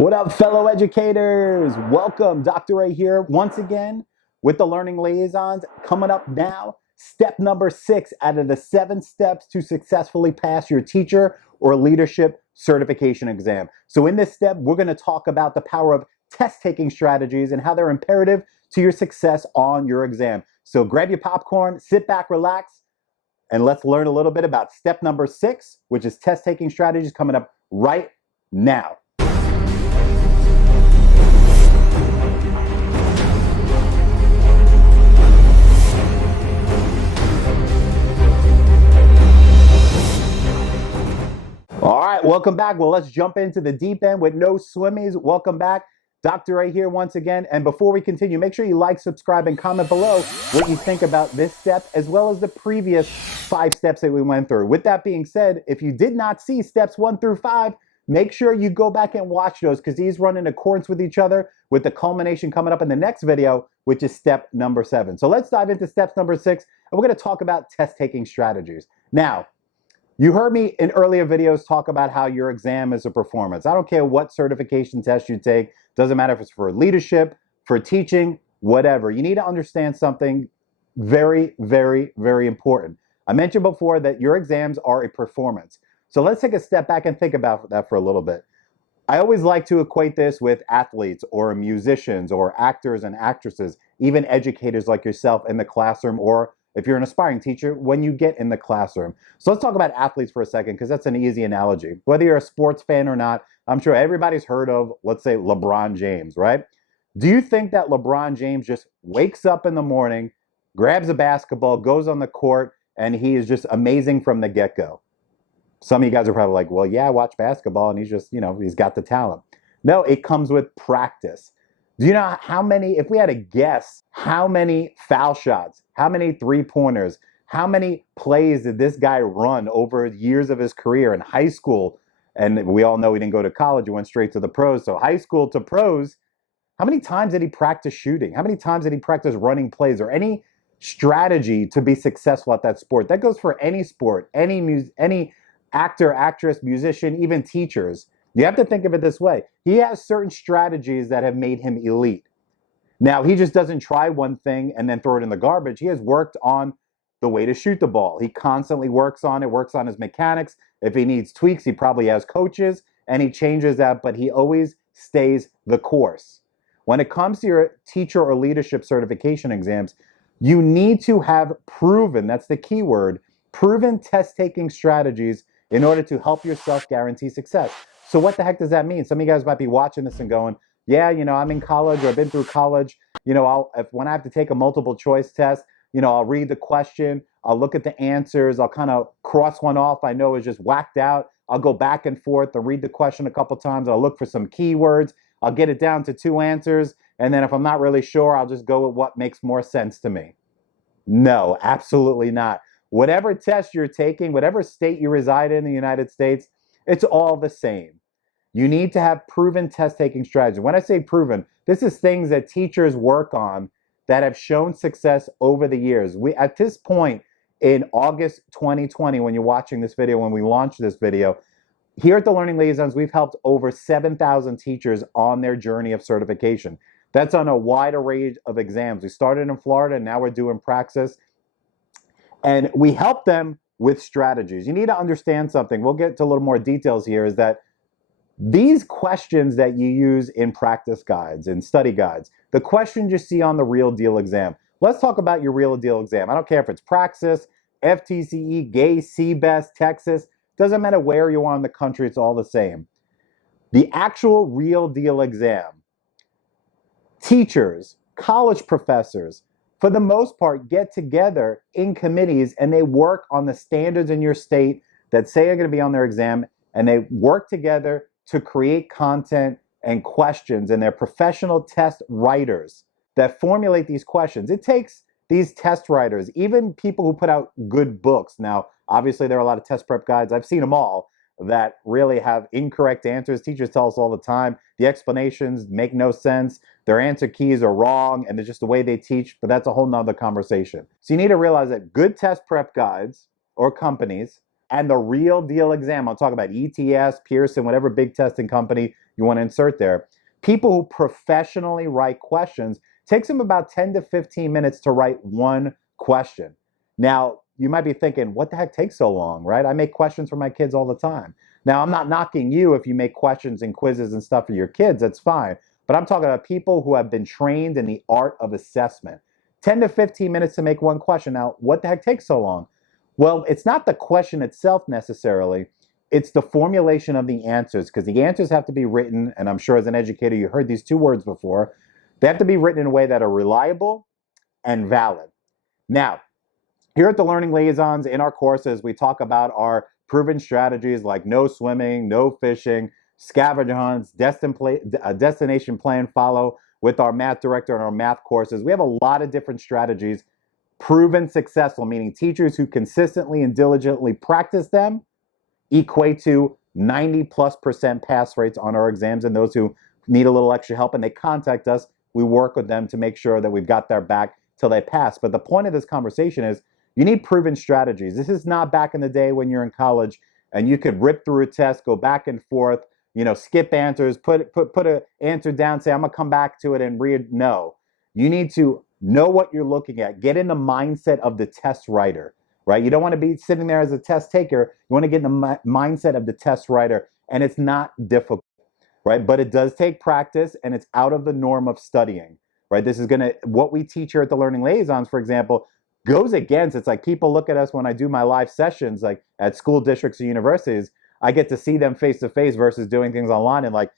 What up, fellow educators? Welcome, Dr. Ray here once again with the Learning Liaisons. Coming up now, step number 6 out of the 7 steps to successfully pass your teacher or leadership certification exam. So in this step, we're going to talk about the power of test-taking strategies and how they're imperative to your success on your exam. So grab your popcorn, sit back, relax, and let's learn a little bit about step number 6, which is test-taking strategies, coming up right now. All right, welcome back. Well, let's jump into the deep end with no swimmies. Welcome back. Dr. Ray here once again. And before we continue, make sure you like, subscribe, and comment below what you think about this step, as well as the previous 5 steps that we went through. With that being said, if you did not see steps 1 through 5, make sure you go back and watch those because these run in accordance with each other, with the culmination coming up in the next video, which is step number 7. So let's dive into steps number 6, and we're going to talk about test-taking strategies. Now, you heard me in earlier videos talk about how your exam is a performance. I don't care what certification test you take. Doesn't matter if it's for leadership, for teaching, whatever. You need to understand something very, very, very important. I mentioned before that your exams are a performance. So let's take a step back and think about that for a little bit. I always like to equate this with athletes or musicians or actors and actresses, even educators like yourself in the classroom, or if you're an aspiring teacher, when you get in the classroom. So let's talk about athletes for a second, because that's an easy analogy. Whether you're a sports fan or not, I'm sure everybody's heard of, let's say, LeBron James, right? Do you think that LeBron James just wakes up in the morning, grabs a basketball, goes on the court, and he is just amazing from the get-go? Some of you guys are probably like, well, yeah, I watch basketball, and he's just, he's got the talent. No, it comes with practice. Do you know how many, if we had to guess, how many foul shots, how many three-pointers, how many plays did this guy run over years of his career in high school? And we all know he didn't go to college, he went straight to the pros. So high school to pros, how many times did he practice shooting? How many times did he practice running plays or any strategy to be successful at that sport? That goes for any sport, any actor, actress, musician, even teachers. You have to think of it this way. He has certain strategies that have made him elite. Now, he just doesn't try one thing and then throw it in the garbage. He has worked on the way to shoot the ball. He constantly works on it, works on his mechanics. If he needs tweaks, he probably has coaches, and he changes that, but he always stays the course. When it comes to your teacher or leadership certification exams, you need to have proven, that's the key word, proven test-taking strategies in order to help yourself guarantee success. So what the heck does that mean? Some of you guys might be watching this and going, yeah, I'm in college, or I've been through college. When I have to take a multiple choice test, I'll read the question, I'll look at the answers, I'll kind of cross one off I know is just whacked out. I'll go back and forth, I'll read the question a couple times, I'll look for some keywords, I'll get it down to 2 answers, and then if I'm not really sure, I'll just go with what makes more sense to me. No, absolutely not. Whatever test you're taking, whatever state you reside in the United States, it's all the same. You need to have proven test-taking strategies. When I say proven, this is things that teachers work on that have shown success over the years. At this point in August 2020, when you're watching this video, when we launched this video, here at the Learning Liaisons, we've helped over 7,000 teachers on their journey of certification. That's on a wide array of exams. We started in Florida, and now we're doing Praxis. And we help them with strategies. You need to understand something. We'll get to a little more details here, is that these questions that you use in practice guides and study guides, the questions you see on the Real Deal exam. Let's talk about your Real Deal exam. I don't care if it's Praxis, FTCE, GACE, CBEST, Texas. Doesn't matter where you are in the country, it's all the same. The actual Real Deal exam, teachers, college professors, for the most part, get together in committees and they work on the standards in your state that say are going to be on their exam, and they work together to create content and questions, and they're professional test writers that formulate these questions. It takes these test writers, even people who put out good books. Now, obviously, there are a lot of test prep guides. I've seen them all that really have incorrect answers. Teachers tell us all the time, the explanations make no sense. Their answer keys are wrong, and it's just the way they teach, but that's a whole nother conversation. So you need to realize that good test prep guides or companies and the real deal exam, I'll talk about ETS, Pearson, whatever big testing company you want to insert there. People who professionally write questions, takes them about 10 to 15 minutes to write one question. Now, you might be thinking, what the heck takes so long, right? I make questions for my kids all the time. Now, I'm not knocking you if you make questions and quizzes and stuff for your kids, that's fine. But I'm talking about people who have been trained in the art of assessment. 10 to 15 minutes to make one question. Now, what the heck takes so long? Well, it's not the question itself necessarily. It's the formulation of the answers, because the answers have to be written, and I'm sure as an educator you heard these two words before. They have to be written in a way that are reliable and valid. Now, here at the Learning Liaisons, in our courses, we talk about our proven strategies like no swimming, no fishing, scavenger hunts, destination plan follow with our math director and our math courses. We have a lot of different strategies, proven successful, meaning teachers who consistently and diligently practice them equate to 90+% pass rates on our exams, and those who need a little extra help and they contact us, we work with them to make sure that we've got their back till they pass. But the point of this conversation is you need proven strategies. This is not back in the day when you're in college and you could rip through a test, go back and forth, skip answers, put an answer down, say, I'm gonna come back to it and read. No, you need to know what you're looking at. Get in the mindset of the test writer, right? You don't want to be sitting there as a test taker. You want to get in the mindset of the test writer, and it's not difficult, right? But it does take practice, and it's out of the norm of studying, right? This is what we teach here at the Learning Liaisons, for example, goes against, it's like people look at us when I do my live sessions, like at school districts or universities, I get to see them face to face versus doing things online and like,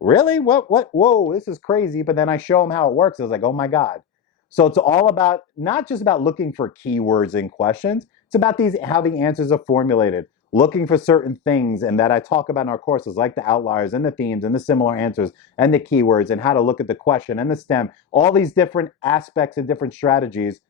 really? What? Whoa, this is crazy. But then I show them how it works. I was like, oh my God. So it's all about, not just about looking for keywords in questions, it's about how the answers are formulated, looking for certain things, and that I talk about in our courses, like the outliers and the themes and the similar answers and the keywords and how to look at the question and the STEM, all these different aspects and different strategies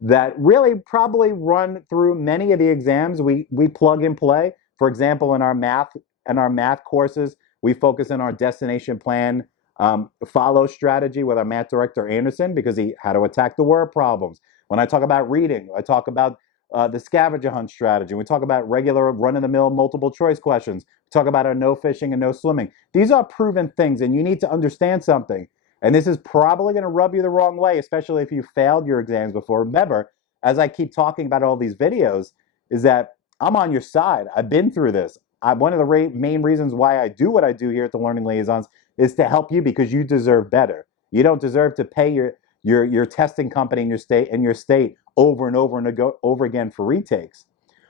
that really probably run through many of the exams. We plug and play. For example, in our math courses, we focus on our destination plan follow strategy with our math director Anderson, because he had to attack the word problems. When I talk about reading, I talk about the scavenger hunt strategy. We talk about regular run-of-the-mill multiple choice questions. We talk about our no fishing and no swimming. These are proven things, and you need to understand something. And this is probably going to rub you the wrong way, especially if you failed your exams before. Remember, as I keep talking about all these videos, is that I'm on your side. I've been through this. One of the main reasons why I do what I do here at the Learning Liaisons is to help you, because you deserve better. You don't deserve to pay your testing company in your state over and over again for retakes.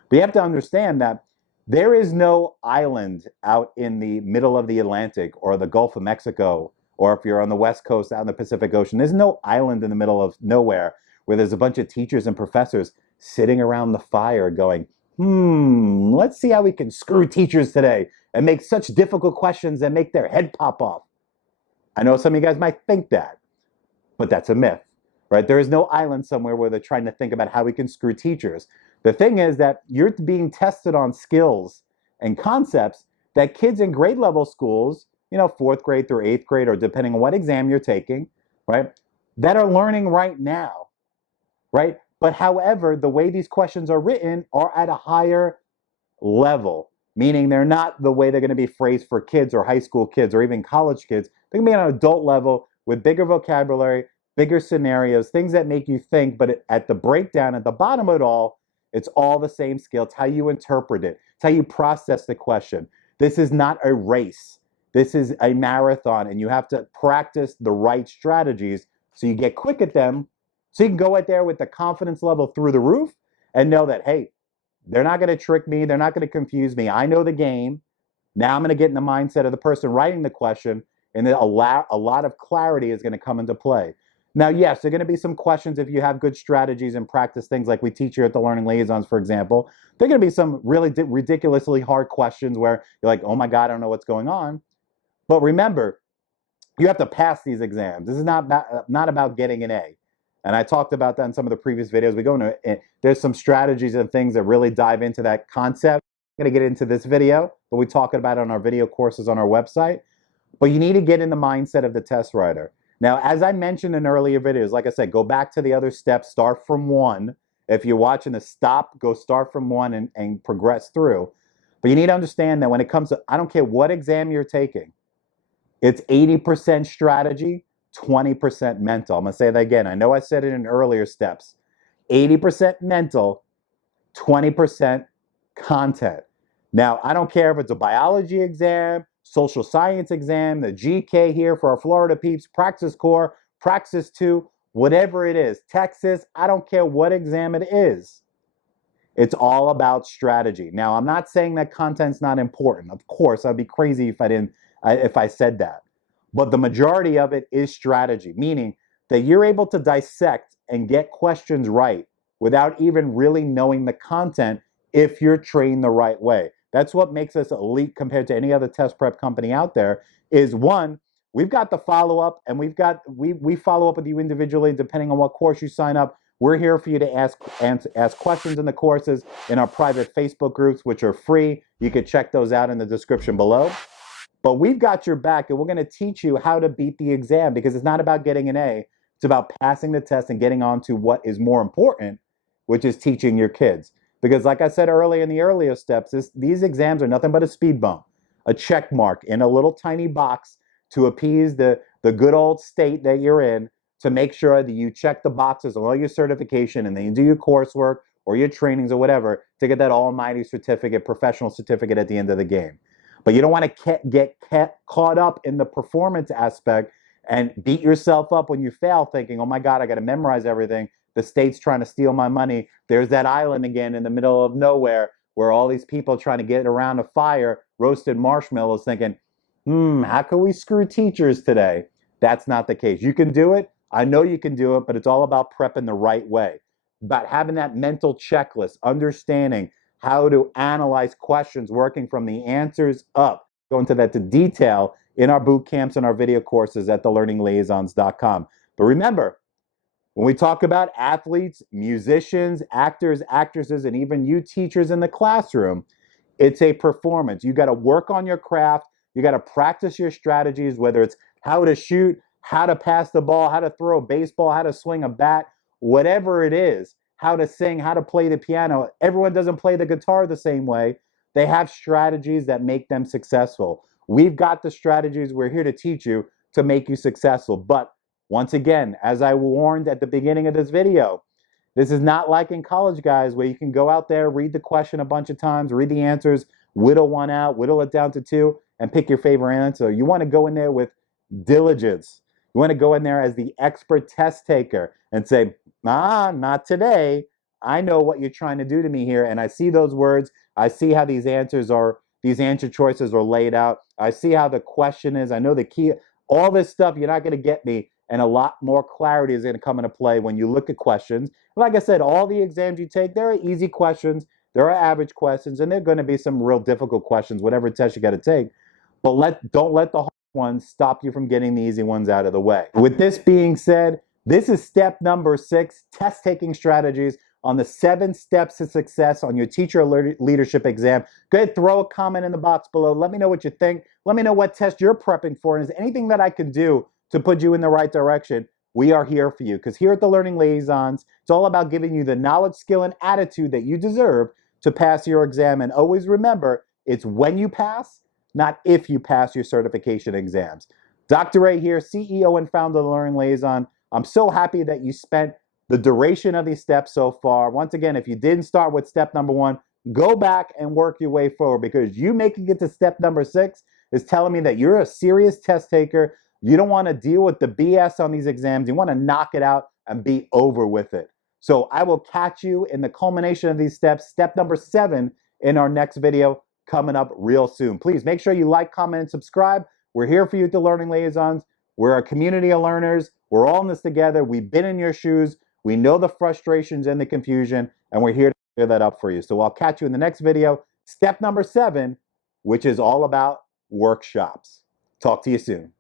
But you have to understand that there is no island out in the middle of the Atlantic or the Gulf of Mexico, or if you're on the West Coast out in the Pacific Ocean, there's no island in the middle of nowhere where there's a bunch of teachers and professors sitting around the fire going, let's see how we can screw teachers today and make such difficult questions and make their head pop off. I know some of you guys might think that, but that's a myth, right? There is no island somewhere where they're trying to think about how we can screw teachers. The thing is that you're being tested on skills and concepts that kids in grade level schools, 4th grade through 8th grade, or depending on what exam you're taking, right, that are learning right now, right? But however, the way these questions are written are at a higher level, meaning they're not the way they're going to be phrased for kids or high school kids or even college kids. They're going to be on an adult level with bigger vocabulary, bigger scenarios, things that make you think, but at the breakdown, at the bottom of it all, it's all the same skill. It's how you interpret it. It's how you process the question. This is not a race. This is a marathon, and you have to practice the right strategies so you get quick at them, so you can go out there with the confidence level through the roof and know that, hey, they're not going to trick me. They're not going to confuse me. I know the game. Now I'm going to get in the mindset of the person writing the question, and then a lot of clarity is going to come into play. Now, yes, there are going to be some questions if you have good strategies and practice things like we teach here at the Learning Liaisons, for example. There are going to be some really ridiculously hard questions where you're like, oh my God, I don't know what's going on. But remember, you have to pass these exams. This is not about getting an A. And I talked about that in some of the previous videos. We go into there's some strategies and things that really dive into that concept. I'm going to get into this video, but we talk about it on our video courses on our website. But you need to get in the mindset of the test writer. Now, as I mentioned in earlier videos, like I said, go back to the other steps, start from 1, If you're watching the stop, go start from one and progress through. But you need to understand that when it comes to, I don't care what exam you're taking, it's 80% strategy, 20% mental. I'm going to say that again. I know I said it in earlier steps. 80% mental, 20% content. Now, I don't care if it's a biology exam, social science exam, the GK here for our Florida peeps, Praxis Core, Praxis 2, whatever it is, Texas, I don't care what exam it is. It's all about strategy. Now, I'm not saying that content's not important. Of course, I'd be crazy if I said that. But the majority of it is strategy, meaning that you're able to dissect and get questions right without even really knowing the content if you're trained the right way. That's what makes us elite compared to any other test prep company out there is one, we've got the follow-up and we follow up with you individually depending on what course you sign up. We're here for you to ask questions in the courses in our private Facebook groups, which are free. You can check those out in the description below. But we've got your back, and we're going to teach you how to beat the exam because it's not about getting an A. It's about passing the test and getting on to what is more important, which is teaching your kids. Because like I said earlier in the earlier steps, these exams are nothing but a speed bump, a check mark in a little tiny box to appease the good old state that you're in, to make sure that you check the boxes on all your certification and then you do your coursework or your trainings or whatever to get that almighty certificate, professional certificate at the end of the game. But you don't want to get caught up in the performance aspect and beat yourself up when you fail thinking, oh my God, I got to memorize everything. The state's trying to steal my money. There's that island again in the middle of nowhere where all these people trying to get around a fire, roasted marshmallows thinking, how can we screw teachers today? That's not the case. You can do it. I know you can do it, but it's all about prepping the right way, about having that mental checklist, understanding how to analyze questions, working from the answers up. Go into that to detail in our boot camps and our video courses at thelearningliaisons.com. But remember, when we talk about athletes, musicians, actors, actresses, and even you teachers in the classroom, it's a performance. You got to work on your craft. You got to practice your strategies, whether it's how to shoot, how to pass the ball, how to throw a baseball, how to swing a bat, whatever it is, how to sing, how to play the piano. Everyone doesn't play the guitar the same way. They have strategies that make them successful. We've got the strategies. We're here to teach you to make you successful. But once again, as I warned at the beginning of this video, this is not like in college, guys, where you can go out there, read the question a bunch of times, read the answers, whittle one out, whittle it down to two, and pick your favorite answer. You want to go in there with diligence. You want to go in there as the expert test taker and say, not today. I know what you're trying to do to me here, and I see those words. I see how these answer choices are laid out. I see how the question is. I know the key. All this stuff, you're not going to get me, and a lot more clarity is going to come into play when you look at questions. Like I said, all the exams you take, there are easy questions, there are average questions, and there are going to be some real difficult questions, whatever test you got to take. But don't let the hard ones stop you from getting the easy ones out of the way. With this being said, this is step number 6, test-taking strategies on the 7 steps to success on your teacher leadership exam. Go ahead, throw a comment in the box below. Let me know what you think. Let me know what test you're prepping for, and is anything that I can do to put you in the right direction. We are here for you, because here at the Learning Liaisons, it's all about giving you the knowledge, skill, and attitude that you deserve to pass your exam. And always remember, it's when you pass, not if you pass your certification exams. Dr. Ray here, CEO and founder of the Learning Liaison. I'm so happy that you spent the duration of these steps so far. Once again, if you didn't start with step number 1, go back and work your way forward, because you making it to step number 6 is telling me that you're a serious test taker. You don't want to deal with the BS on these exams. You want to knock it out and be over with it. So I will catch you in the culmination of these steps, step number 7, in our next video coming up real soon. Please make sure you like, comment, and subscribe. We're here for you at the Learning Liaisons. We're a community of learners. We're all in this together. We've been in your shoes. We know the frustrations and the confusion, and we're here to clear that up for you. So I'll catch you in the next video, step number 7, which is all about workshops. Talk to you soon.